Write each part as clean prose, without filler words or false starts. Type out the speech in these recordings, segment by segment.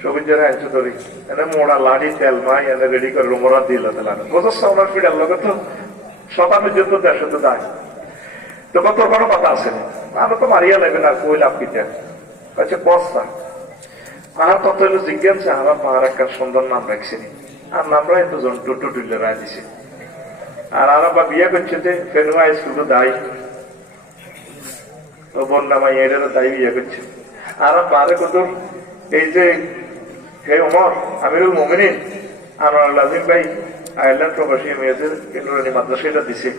সবুজের আইছো ধরি এনে মোড়া লাড়ি তেল মাই এনে রেডি করে মোড়া দিল তেলানো বুঝছ আমার ফিডার লোকে তো শতাব্দী যত দেড়শো তো দায় তো কত কোনো কথা আছে না আমরা তো মারিয়া নেবেন আর কই লাভ কিটা আচ্ছা বস্তা আর তত হলো জিজ্ঞাসা আমার পাহাড় একটা সুন্দর নাম রাখছিনি আর নামরা এত জন টুটু টুলে রায় দিছে আর আরবা বিয়ে করছে যে ফেনুয়া স্কুল দায়ী ও বন্যা মাই এর দায়ী বিয়ে করছে আর পাহাড়ে কত এই যে হে ওমর আমিরুল মোমিনিন আনোয়ার আজিম ভাই আয়ারল্যান্ড প্রবাসী মেয়েদের কেন্দ্রী মাদ্রাসাটা দিছে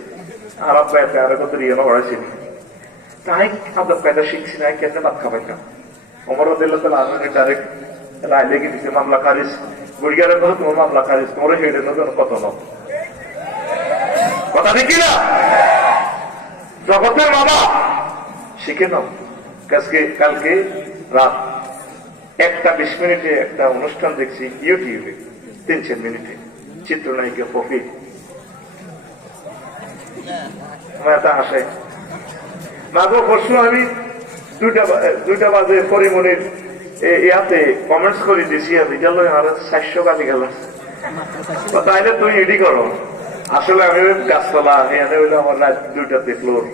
আরব ভাই আরো কত রিয়ানো পড়াইছিল তাই আদব কায়দা শিখছি না কেন ভাত খাবাইতাম ওমর দিল্লা তাহলে আমি ডাইরেক্ট রায় লেগে দিছে মামলা খারিজ গুড়িয়ারের কথা তোমার মামলা খারিজ তোমার হেডে নতুন কত ন কথা দেখি না জগতের বাবা শিখে নাও কালকে রাত 1:20 মিনিটে একটা অনুষ্ঠান দেখছি ইউটিউবে 3-4 মিনিটে চিত্রনায়িকা পপি আসে মাগো পরশু আমি 2টা বাজে পরিমনির ইয়াতে কমেন্টস করে দিছি আমি গেল আর 400 গালি গেল তাইলে তুই এডি করো আসলে আমি গাছতলা এনে হইলো আমার রাত 2টাতে ফ্লোর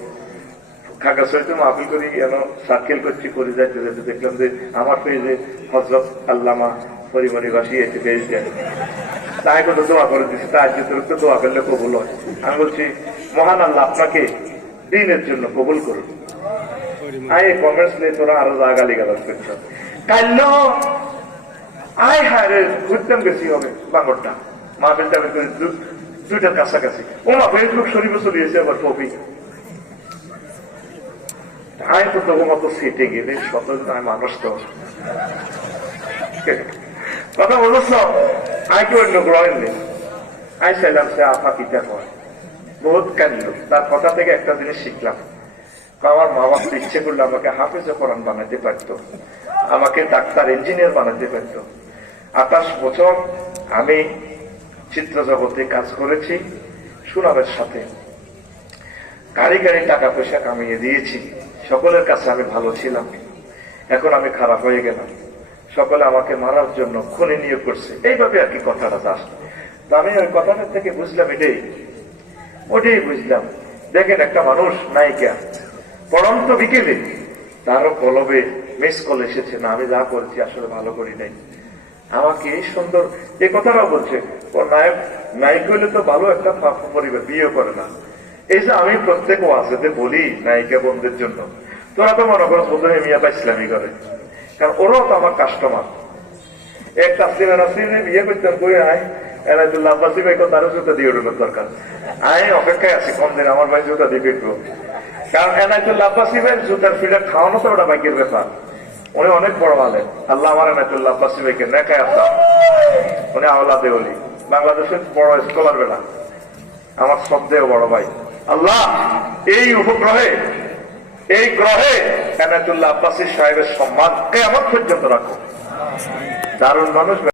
কাগজ হইতে মাহফিল করি যেন সার্কেল করছি করে যাইতে যাইতে দেখলাম যে আমার পেজে হজরত আল্লামা পরিমণিবাসী এসে পেজ দেয় তাই কত দোয়া করে দিচ্ছি তাই যত দোয়া করলে কবুল হয় আমি বলছি মহান আল্লাহ আপনাকে দিনের জন্য কবুল করুন আয় কমেন্টস নিয়ে তোরা আরো গালি গালাজ করছ কাল্য আয় হায় ঘুরতাম বেশি হবে বাংরটা মাহফিলটা আমি করি 2টার কাছাকাছি ও মা ফেসবুক শরীফে চলিয়েছে আবার কপি আয় তো তখন মতো সিটে গেলে মানুষ তো কথা বলছ আয় কি অন্য গ্রহের নেই আয় চাইলাম সে আপা পিতা কয় বহুত কান্দ তার কথা থেকে একটা জিনিস শিখলাম আমার মা বাবা ইচ্ছে করলে আমাকে হাফেজ কোরআন বানাতে পারত আমাকে ডাক্তার ইঞ্জিনিয়ার বানাতে পারত 28 বছর আমি চিত্র জগতে কাজ করেছি সুনামের সাথে গাড়ি টাকা পয়সা কামিয়ে দিয়েছি সকলের কাছে আমি ভালো ছিলাম এখন আমি খারাপ হয়ে গেলাম সকলে আমাকে মারার জন্য খুনি নিয়োগ করছে এইভাবে আর কি কথাটা আসলো তো আমি ওই কথাটা থেকে বুঝলাম ওটাই বুঝলাম দেখেন একটা মানুষ নায়িকা পড়ন্ত বিকেলে তারও কলবে মিস কল এসেছে না আমি যা করেছি আসলে ভালো করি নাই আমাকে এই সুন্দর এই কথাটাও বলছে ও নায়ক হইলে তো ভালো একটা পরিবার বিয়ে করে না এই যে আমি প্রত্যেক ওয়াজেতে বলি নায়িকা বোনদের জন্য তোরা তো মনে করো বোধহয় মিয়া বা ইসলামী করে কারণ ওরাও তো আমার কাস্টমার এক তাসলিমে বিয়ে করতাম কই আয় এনায়তুল্লাহ আব্বাসী ভাই তারও জুতা দিয়ে ওঠানোর দরকার আয় অপেক্ষায় আছি কম দিন আমার ভাই জুতা দিয়ে ফিরবো কারণ এনায়তুল্লাহ আব্বাসী ভাই জুতার ফিডার খাওয়ানো তো ওটা বাইকের ব্যাপার উনি অনেক বড় মালেন আল্লাহ আমার এনায়তুল্লাহ আব্বাসী ভাইকে নেকায় আসলাম উনি আওলাদে ওলি বাংলাদেশের বড় স্কলার বেলা আমার শ্রদ্ধেয় বড় ভাই আল্লাহ এই উপগ্রহে এই গ্রহে এনায়তুল্লাহ আব্বাসী সাহেবের সম্মান কেয়ামত পর্যন্ত রাখো দারুণ মানুষ